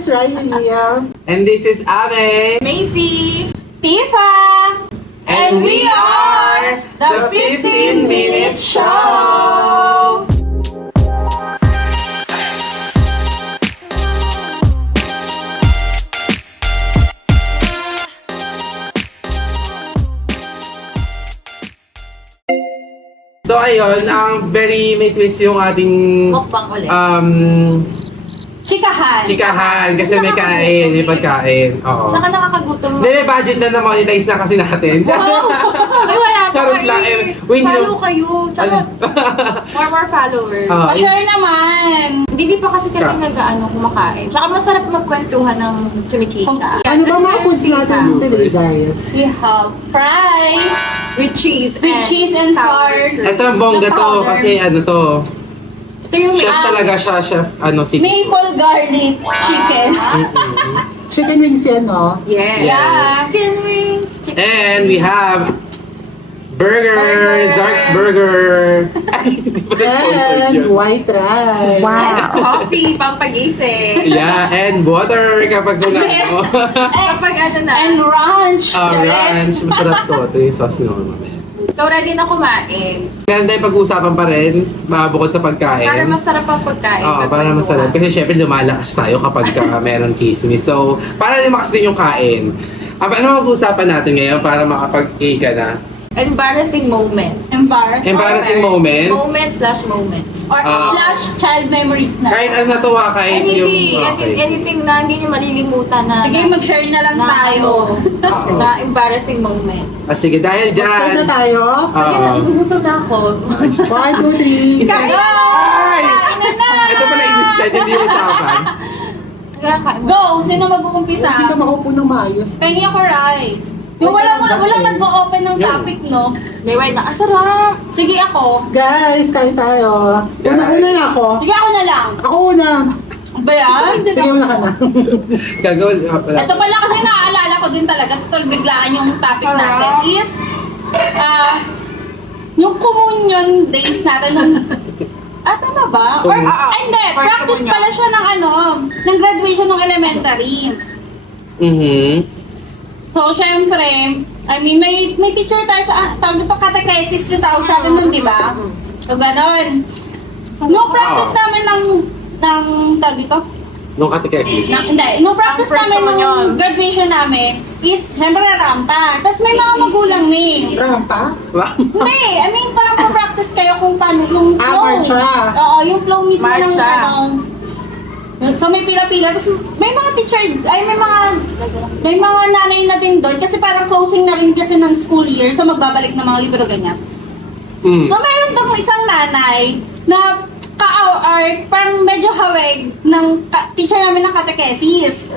is Ryan. And this is Ame. Macy, Tifa! And we are the 15-minute show! So ayun, ang very may twist yung ating mukbang ulit. Chikahan! chikahan kasi may kain, may pagkain. Oo. Saka nakakagutom. Hindi, may budget na monetize na kasi natin. Ay, wala pa Charot lang. Uy, hindi Follow na- kayo. Charot. More followers. Ah, Pa-share naman! Hindi pa kasi kami nag-ano kumakain. Tsaka masarap magkwentuhan ng chimichicha. Ano ba mga foods natin today, guys? We have fries With cheese with and sour. Ito ang bongga to kasi ano to. Ito yung Chef talaga siya, chef ano si maple garlic chicken. Chicken wings yan, no? Yes. Yeah. Chicken wings. Chicken. And we have burger, Zark's Burger. Ay, hindi pa na-sponsored And yun. white rice. Coffee, pampagising. Yeah, and water kapag Yes. ano. Kapag ano na. And ranch. Ranch. Masarap to. Ito yung sauce nyo mamaya. So, ready na kumain. Meron tayong pag-uusapan pa rin, bukod sa pagkain. Para masarap ang pagkain. Oo, para masarap. Kasi syempre lumalakas tayo kapag meron chismis. So, para lumakas din yung kain. Ano mag-uusapan natin ngayon para makapag-ika na? Embarrassing moment. Embarrassing moment? Moments/moments. Or Ah. slash child memories na. Kahit ano natuwa, kahit Anything. yung... Anything na hindi niyo malilimutan na. Sige, mag-share na lang na tayo. Oo. na embarrassing moment. Sige, dahil Start na dyan... tayo. Ayun, nagugutom na ako. 1, 2, 3. Kain na! Ay! Kain na! Ito pala instant, hindi yung usapan. Kain mo. Go! Sino Hindi mag-uumpisa? ka makaupo ng maayos. Pengi ako rice. Yung walang nag-o-open ng topic, no? May white na. Sarap! Sige ako. Guys, kain tayo. Una na ako. Sige ako na lang. Ako una. Ba yan? Sige, una ka na. Gagawin pala. Ito pala kasi naaalala ko din talaga, total biglaan yung topic natin is, yung communion days natin nung, tama ba? Or, hindi, First practice communion. pala siya ng graduation ng elementary. So, syempre, I mean, may teacher tayo sa, tawag ito, catechesis yung tawag sa atin nun, di ba? So, ganon. Nung practice namin ng tawag ito, Nung katekesis. nung practice Ang first namin, naman yun. nung graduation namin, is, syempre, rampa. Tapos may mga magulang ni. Rampa? Hindi, I mean, parang practice kayo kung paano, yung flow. Marcha. Oo, yung flow mismo ng Marcha. ano. So may pila-pila, tapos may mga teacher, ay may mga nanay na din doon kasi parang closing na rin kasi ng school year, so magbabalik ng mga libro ganyan. So meron doon isang nanay na or parang medyo hawig ng teacher namin ng catechesis.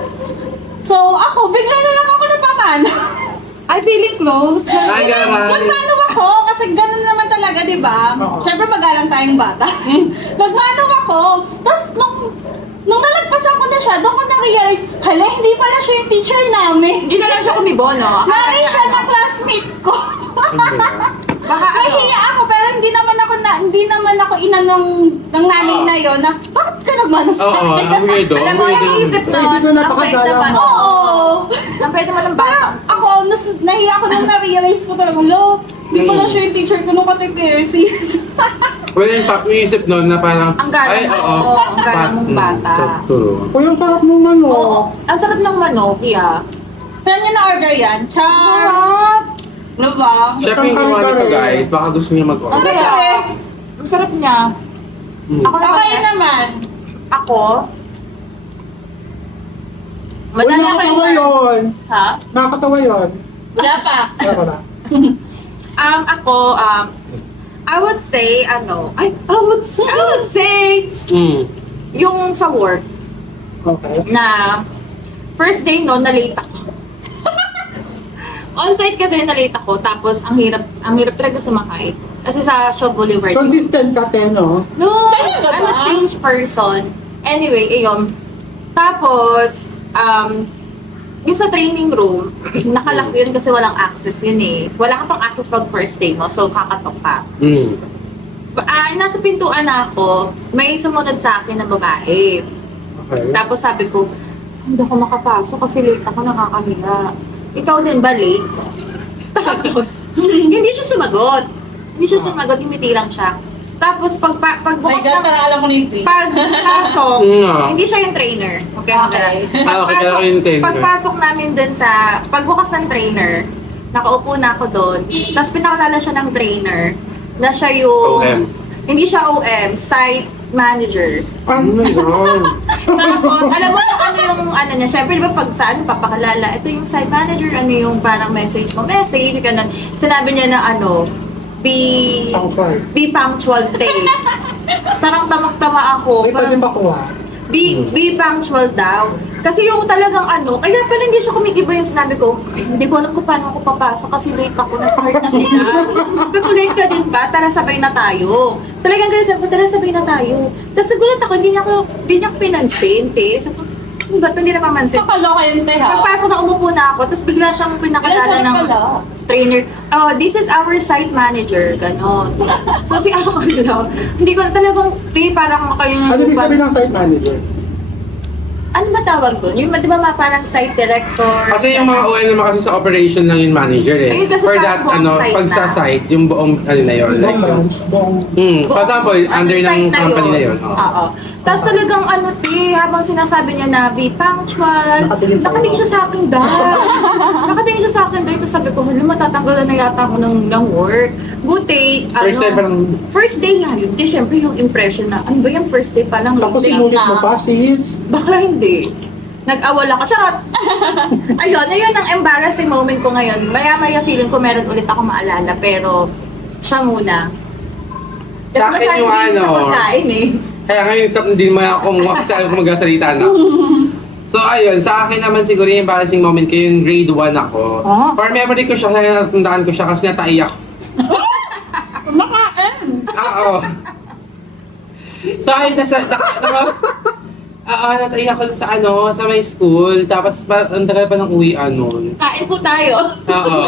So ako, bigla na lang ako napamano. Ay, feeling close. Ay, garay. Nagmano ako, kasi ganun naman talaga, di ba? Oo. Siyempre, magalang tayong bata. Nagmano ako, tapos nung nalagpasan ko na siya, doon ko na-realize, hala, hindi pala siya yung teacher namin. Hindi na lang siya kumibo, no? Nanay siya na classmate ko. Baka ano? Nahiya ako, pero hindi naman ako ina ng nanay na yon na, bakit ka nagmano sa Oo, akin? ang weirdo. Alam mo, yung isip Sa isip mo, nun, napakadala ang bait naman. mo. Oo. Ang pwede mo ng bata. Ako, nahiya ako nung na-realize ko talaga, lo, hindi pala siya yung teacher ko nung catechesis. Well, in fact, naisip nun na parang... Ang galang ay, mo. oo. Ang galang mong bata. Turo. O yung sarap ng manok. Oo. Ang sarap ng manok, yeah. Saan niyo na-order yan? Char! Ano ba? Chef yung gumawa nito, guys. Baka gusto niya Ang mag-order. sarap. Ang sarap niya. Ako naman. Okay naman. Ako? Uy, nakakatawa yun. Ha? Nakakatawa yun. Wala pa. Kaya pala. Ako, I would say, I would say, yung sa work, Okay. na first day no, na-late ako. On-site kasi na-late ako, tapos ang hirap talaga sumakay. Kasi sa Shaw Boulevard. Consistent ka, te, no? No, Talaga I'm a ba? change person. Anyway, ayun. Tapos, yung sa training room, nakalock yun kasi walang access yun eh. Wala ka pang access pag first day mo, so kakatok ka. Nasa pintuan na ako, may sumunod sa akin na babae. Okay. Tapos sabi ko, hindi ako makapasok kasi late ako, nakakahiya. Ikaw din ba late? Tapos, hindi siya sumagot. Hindi siya sumagot, ngumiti lang siya. Tapos, Ay, pagbukas dahil parang alam ko na yung twist. pagpasok, hindi siya yung trainer. Okay, Okay. Okay, kaya ako yung trainer. Pagpasok namin dun sa, pagbukas ng trainer, nakaupo na ako doon. Tapos pinakilala siya ng trainer na siya yung, OM. hindi siya OM, site manager. Oh my God. Tapos, alam mo kung ano yung ano niya, syempre diba pag saan papakalala, ito yung site manager, ano yung parang message, ganun. Sinabi niya na ano, Punctual. be punctual day. Parang tamak-tama ako. May pwede ba kuha? Be punctual daw. Kasi yung talagang ano, kaya pala hindi siya kumikiba yung sinabi ko, hindi ko alam kung paano ako papasok kasi late ako, nag-start na sila. Sabi ko, late ka din ba? Tara sabay na tayo. Talagang ganyan sabi ko, tara sabay na tayo. Tapos nagulat ako, hindi niya ako pinansin, te. Sabi ko, ano ba ito? Hindi na mamansin. Kakaloka yun, te, ha? Pagpasok na umupo na ako, tapos bigla siyang pinakalala ng trainer. Oh, this is our site manager. Ganon. So si ako lang, hindi ko talagang, parang kayo Ano ibig sabihin ng site manager? ano ba tawag doon? Yung di ba parang site director? Kasi yung mga OM naman kasi sa operation lang yung manager eh. Ayun, kasi For parang that, buong ano, site pag sa na. site, yung buong, ano na yun. Buong branch, buong... For example, under ng site company na yun. Oo. Oo. Tapos talagang ano, habang sinasabi niya na be punctual, Nakatingin sa'yo. nakatingin siya sa akin dahil. Nakatingin siya sa akin dahil. Tapos sabi ko, matatanggalan na yata ako ng work. Buti, First time parang, first day nga yun. Di, syempre yung impression na, ano ba yung first day pa lang? Tapos late sinulit na. mo pa, sis. Baka hindi. Nag-awal ako. Charot! ayun ang embarrassing moment ko ngayon. Maya-maya feeling ko meron ulit ako maalala. Pero, siya muna. Sa akin masyadong yung busy sa ano, pagkain eh. kaya ngayon stop hindi mo ako kasi alam ko magsasalita na. So ayun, sa akin naman siguro yung embarrassing moment ko yung grade 1 ako. Oh. For memory ko siya, kaya natandaan ko siya kasi nataiyak. Kumakain. Oo. So ayun, nataiyak ko sa ano, sa my school. Tapos ang tagal pa ng uwian nun. Kain po tayo. Oo.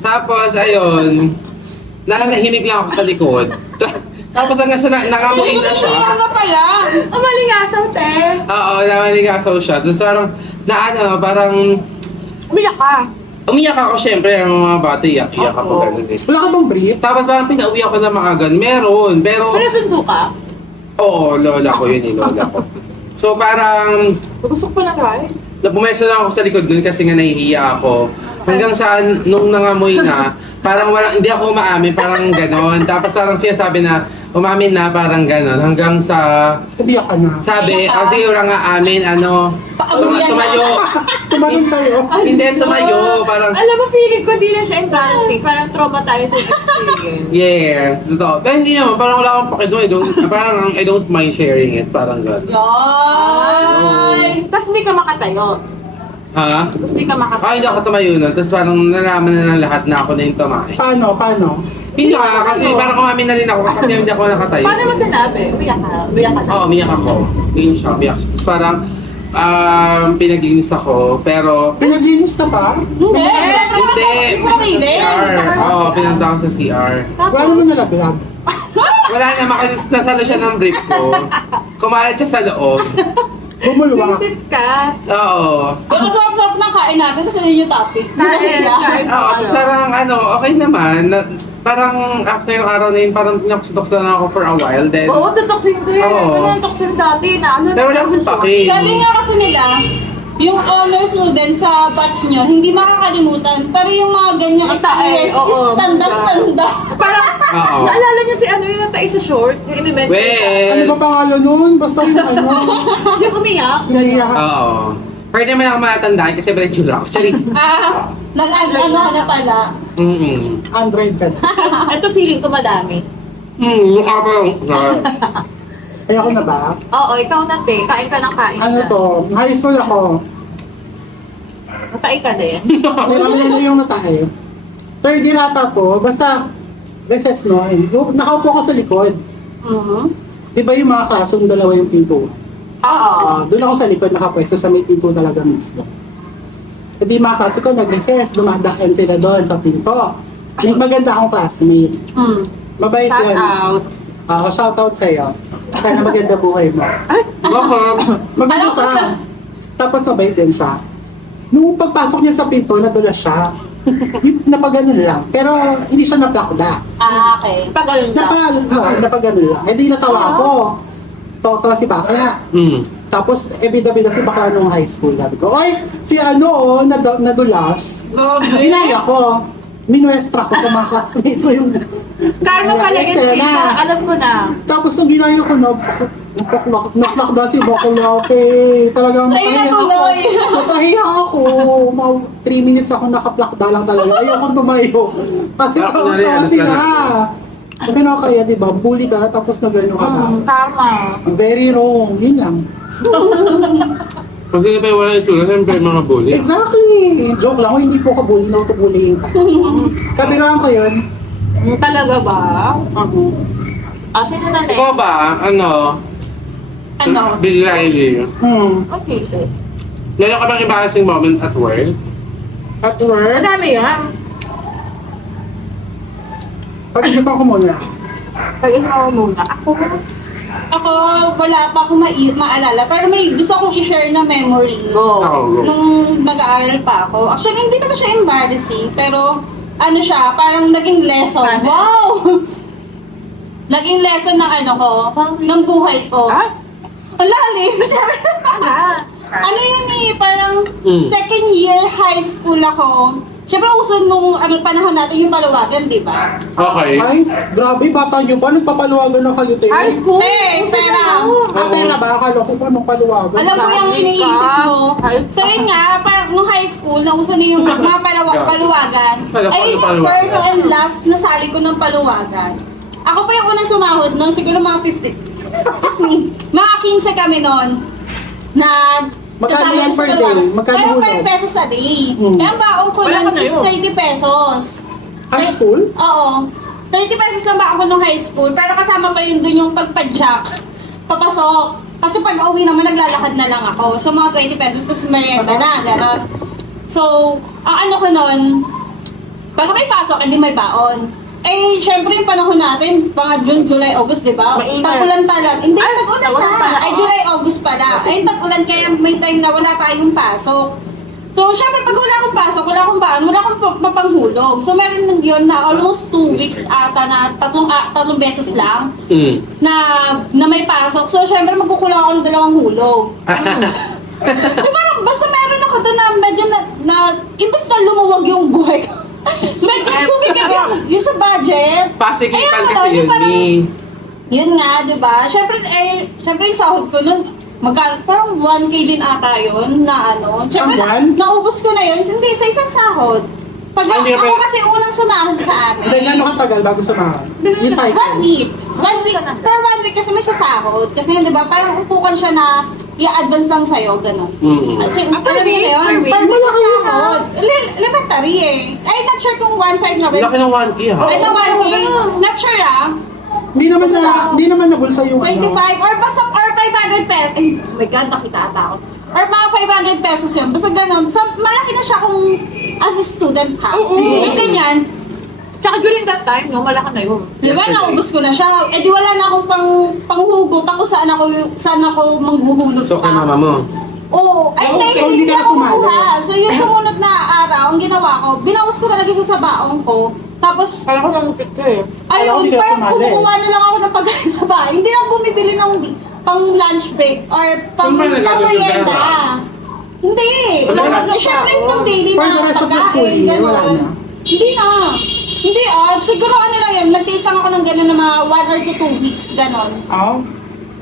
Tapos ayun, nanahimik lang ako sa likod. Tapos hanggang sa nakamuin na siya. Ano na pala? Ang malingasaw, te. Oo, namaligasaw siya. Tapos parang Umiyak ka. umiyak ako syempre, ang mga bata iyak-iyak ako Oo. ganun eh. Wala ka bang brief? Tapos parang pinauwi ako na maagan. Meron, pero Pero sundo ka. oo, lola ko yun eh, lola ko. So parang Busok pa na tayo. pumesto lang ako sa likod dun kasi nga nahihiya ako. Hanggang sa nung nangamoy na, parang hindi ako umaamin, parang ganon. Tapos parang sinasabi na, umamin na, parang ganon. Hanggang sa, Umiyak ka na. sabi, kasi yung nga amin, tumayo. Tumalong kayo. Hindi, tumayo. Parang, Alam mo, feeling ko di na siya embarrassing. Parang traumatizing experience. yeah, totoo. Pero hindi naman, parang wala akong pakido. Parang I don't mind sharing it, parang ganon. Yan. Tapos hindi ka makatayo. Ha? Tapos hindi ka makatayo. Hindi ako tumayo nun. Tapos parang nalaman na ng lahat na ako na yung tumayo. Paano? Hindi ka, kasi parang umamin na rin ako kasi hindi ako nakatayo. Paano mo sinabi? Umiyak ka. Umiyak ka lang. Oo, umiyak ako. Yun siya, umiyak. Tapos parang, pinaglinis ako, pero, Pinaglinis ka pa? Hindi. hindi, Sarili. CR. Oo, pinunta ako sa CR. Wala mo nalaglag. Wala naman kasi nasalo siya ng brief ko. Kumalat siya sa loob. Bumulwa. Visit ka. Oo. Pero sarap-sarap ng kain natin kasi yun yung topic. Kain. Oo, tapos parang okay naman. Parang after ng araw na yun, parang pinakasutok na ako for a while. Then, Oo, tutoksin ko yun. Oo. Ano tutoksin dati na? Ano pero wala akong pake. Sabi nga kasi nila, yung honor student sa batch nyo, hindi makakalimutan. Pero yung mga ganyang experience is tanda-tanda. Parang, Oo. naalala niyo si ano yung natay sa short? Yung elementary. Ano ba Well, pangalan nun? Basta yung ano. Yung umiyak. Naiyak. oo. Pwede naman ako matandaan kasi brand new lang ako. Charis. Nag-ano ka na pala. Android ka na. Ito feeling ko madami. Mukha pa yung... Kaya ako na ba? Oo, ikaw na te. Kain ka ng kain. Ano na. to? High school ako. Natay ka din. May kami na yung natay. Third year ata to. Basta recess no. Nakaupo ako sa likod. Di ba yung mga klasong dalawa yung pinto? Oo. Doon ako sa likod nakapwesto sa may pinto talaga mismo. E di mga klase ko nag-recess, dumadaan sila doon sa pinto. May maganda akong classmate. Mabait Shout yan. out. Shoutout sa'yo. Sana maganda buhay mo. Bakit? Maganda Alam ko sa... Tapos mabait din siya. Nung pagpasok niya sa pinto, nadulas siya. Napaganon lang. Pero hindi siya naplakda. Okay. Pagaling ka. Napaganon lang. Eh di natawa ako. Tawa si Bakla. Tapos, bida-bida si Bakla nung high school. Sabi ko, oy, si nadulas. Ginaya ko. Minuestra ko sa mga classmate ko yung... Karma pala yun, Eksena. Lisa. Alam ko na. Tapos nung ginaya ko, naplakda si Bakla. Talagang Sa'yo napahiya ako. natuloy. Napahiya ako. 3 minutes ako nakaplakda lang talaga. Ayoko tumayo. Kasi Ako na rin, nakakatawa ano sila. talaga. Kasi nakakaya, di ba? Bully ka, tapos na gano'n ka na. Tama. Very wrong. Yun lang. Kasi pa wala itsura, siyempre mga bully. Exactly. Joke lang. Hindi po ka bully. No to bullying ka. Kabiraan ko yun. Talaga ba? Sino na Ikaw next? ba, ano? Bill Riley. Okay. Meron ka bang embarrassing moment at work? At work, Madami yan. pag-isipan ko muna. Pag-isaw muna. Ako, wala pa akong maalala. Pero may gusto akong i-share na memory. Go. Go. Nung nag-aaral pa ako. Actually, hindi naman siya embarrassing. Pero, ano siya, parang naging lesson. Wow! Naging lesson ng ano ko, ng buhay ko. Ang lalim. Ano yun eh, parang second year high school ako. Siyempre, uso nung panahon natin yung paluwagan, di ba? Okay. Ay, grabe, bata nyo pa. Nagpapaluwagan na kayo, te. High school. Pera. Pera ba? Akala ko pa nung paluwagan. Alam mo yung Grabe iniisip ka. mo. So yun nga, parang nung high school, nauso na yung mga paluwagan. Ay, yun yung first and last na sali ko ng paluwagan. Ako pa yung unang sumahod nun, siguro mga 50. Excuse me. Mga 15 kami nun. Na Magkano kasama yan sa per paluwagan. day? Magkano Pero hulog? 5 pesos a day. Hmm. Kaya ang baon ko Wala nun ka na is yun. 30 pesos. High school? Oo. 30 pesos lang ba ako nung high school, pero kasama pa yun dun yung pagpadyak, papasok. Kasi pag uwi naman, naglalakad na lang ako. So, mga 20 pesos, tapos merienda na, gano'n. So, ang ano ko nun, pag may pasok, hindi may baon. Eh, syempre yung panahon natin, mga June, July, August, di ba? Mainit. Tag-ulan talaga. Hindi, Ay, tag-ulan tag-ulan na. pala, Ay, oo. July, August pala. Ay, tag-ulan, kaya may time na wala tayong pasok. So, syempre, pag wala akong pasok, wala akong baon, wala akong mapanghulog. So, meron nang yun na almost 2 weeks ata na tatlong beses lang na may pasok. So, syempre, magkukulang ako ng 2 hulog. Di parang basta meron ako doon na medyo imbes na lumuwag yung buhay ko. Medyo sumikip yung sa budget. Pasikipan Ayun, kasi yung yun, parang- eh. Yun nga, di ba? Syempre yung sahod ko nun, parang 1K din ata yun na ano. Syempre, Isang buwan? naubos ko na yun. Hindi, sa isang sahod. Pag Ano yung ako pa- kasi unang sumahod sa amin. Hindi, gano'ng katagal bago sumahod? Yung cycle. 1 week. 1 week. Per 1 week kasi may sasahod. Kasi di ba, parang upukan siya na i-advance lang sa'yo, gano'n. Kasi, Ah, per alam mo week? yun, Per week? per week Wala ang kayo, sahod. Elementary eh. Ay, not sure kung 1.5 na ba. Laki ng 1K ha. Ay, na 1K. Not sure ah. Hindi naman nabulsa yung 25 ano. or basta or 500 pesos. Ay, oh my God, nakita ata ako. Or mga 500 pesos yun. Basta ganun. Malaki na siya kung as a student ha. Oo. Yung ganyan. Tsaka during that time, no, wala ka na yun. Di ba, Yes, naubos ko na siya. Eh di wala na akong panghugot. Ako saan ako manghuhulog So, kay pa. mama mo. Oo. Ay, hindi, So, hindi hindi ka ako sumali? kuha. So, yung sumunod na araw, ang ginawa ko, binawas ko talaga siya sa baong ko. Tapos, Kala ko namukit ka eh. Ayaw, ayun, hindi ka parang sumali. kumukuha na lang ako ng pagkain sa bahay. Hindi lang bumibili ng pang lunch break or pang Saan ba nagagastos yung merienda. pera? Hindi. Wala na. Siyempre, yung daily For the na rest of the school pagkain, year, wala gano'n. na? Hindi na. Hindi siguro ano lang yun, nagtiis lang ako ng gano'n na mga 1 or 2 weeks, gano'n. Oh?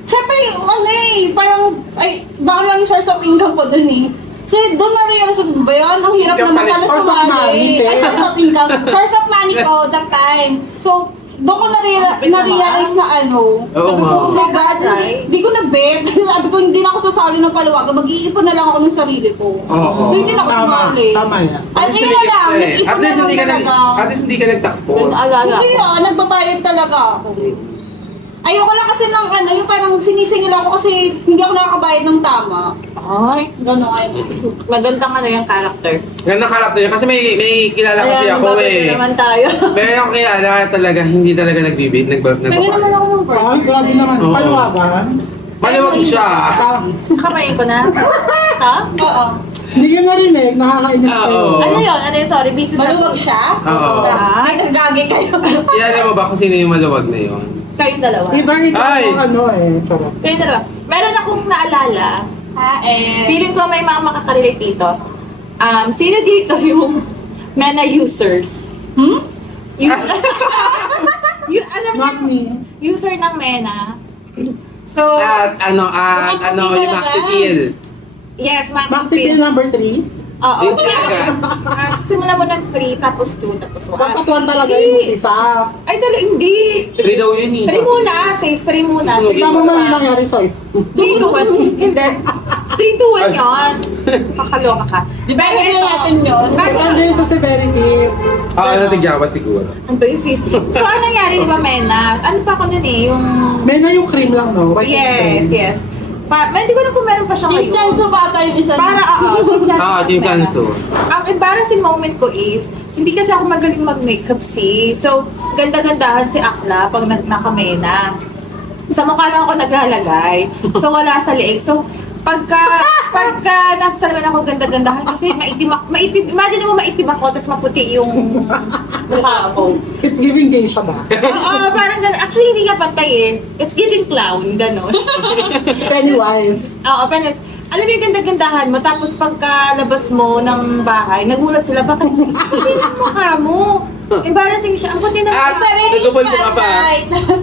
Siyempre, ano eh, parang, ay, baka lang yung source of income ko dun eh. So, doon na-realize ko, ba yun? Ang hirap Income naman pala. pala Source of money, sumali. te. Ay, source of income. Source of money ko that time. So, doon ko na-realize na ano. Oo, sabi ko, ma'am. oh my God, hindi ko na-bet. Sabi ko, hindi na ako sasali ng paluwagan. Mag-iipon na lang ako ng sarili ko. Oo. So, hindi na ako Tama. sumali. Tama yan. At yun na lang, At nag-iipon na least lang hindi ka talaga. at least hindi ka nagtakbo. Naalala Hindi ko. nagbabayad talaga ako. Ayoko lang kasi ng ano, yung parang sinisingil ako kasi hindi ako nakakabayad ng tama. Ay, Gano'n ay. maganda ka na yung character. Ganda karakter niya. Kasi may kilala kasi Ayan, ako babay eh. na naman tayo. Meron akong kilala talaga, hindi talaga nagbibig. Pwede naman ako ng Ay, birthday. grabe naman. Oo. Paluwagan. Maluwag siya. Kamayin ko na. Ha? Oo. Hindi ko narinig, nakakainis kayo. Oo. Ano yun? Ano yun? Sorry, busy sa... Maluwag siya? Oo. Ay, nagagi kayo. Kilala mo ba kung sino yung maluwag na yun? Kayong dalawa. Either ikaw Ay. o ano charot. Kayong dalawa. Meron akong naalala. Feeling ko may mga makakarelate dito. Sino dito yung MENA users? User. Alam Not mo, me. user ng MENA. So, At ano, yung Maxi Pill. yes, Maxi Pill number 3. Oo. Yun talaga. Simula mo ng 3, tapos 2, tapos 1. Dapat 1 talaga yung isa. Ay, talaga, hindi. 3 daw yun eh. 3 muna, safe 3 muna. Susunod. Ikaw mo mali nangyari sa'yo. 3 to 1. Hindi. 3 to 1 yun. Pakaloka ka. Pero ito, natin yun. Depende yun sa severity. Ano tigyawat siguro. Ang to yung system. So, ano nangyari, di ba, Mena? Ano pa ako nun eh, yung... May na yung cream lang, no? White Yes, cream. yes. Hindi ko na kung meron pa siya ngayon. Chinchanso bata yung isa. Para, Chinchanso. Ang embarrassing moment ko is, hindi kasi ako magaling mag-makeup So, ganda-gandahan si Akla pag naka-mena. Sa mukha lang ako naglalagay. So, wala sa leeg. So, pagka nasa salamin ako ganda-gandahan kasi maitim, imagine mo maitim ako tapos maputi yung mukha ko. It's giving geisha ba? Oo, parang gano'n. Actually, hindi nga pantay eh. It's giving clown, gano'n. Pennywise. Oo, pero alam mo yung ganda-gandahan mo, tapos pagkalabas mo ng bahay, nagulat sila, bakit hindi yung mukha mo? Embarrassing siya. Ang puti na Nagupol ko ka pa.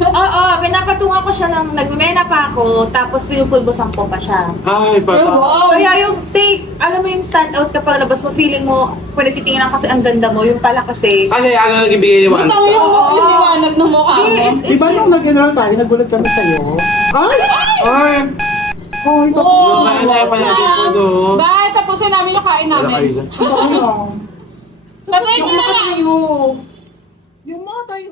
Oo, pinapatungan ko siya ng, nagmemena pa ako, tapos pinupulbosan ko pa siya. Ay, pata. Kaya yung take, alam mo yung stand out kapag labas mo, feeling mo, pwede titingnan kasi ang ganda mo, yung pala kasi, Ano nagbibigay liwanag Butang ka? yung liwanag ng mukha mo. Di ba nung nag-general tayo, nagulat kami sa'yo? Ay! Ay! Oh, ito po. Oo, Bye, bye, bye, bye. Bye, tapusin namin yung kain Wala kayo namin. dyan. Ano? Sabihin Yung nyo na mga lang. tayo. Yung mga tayo.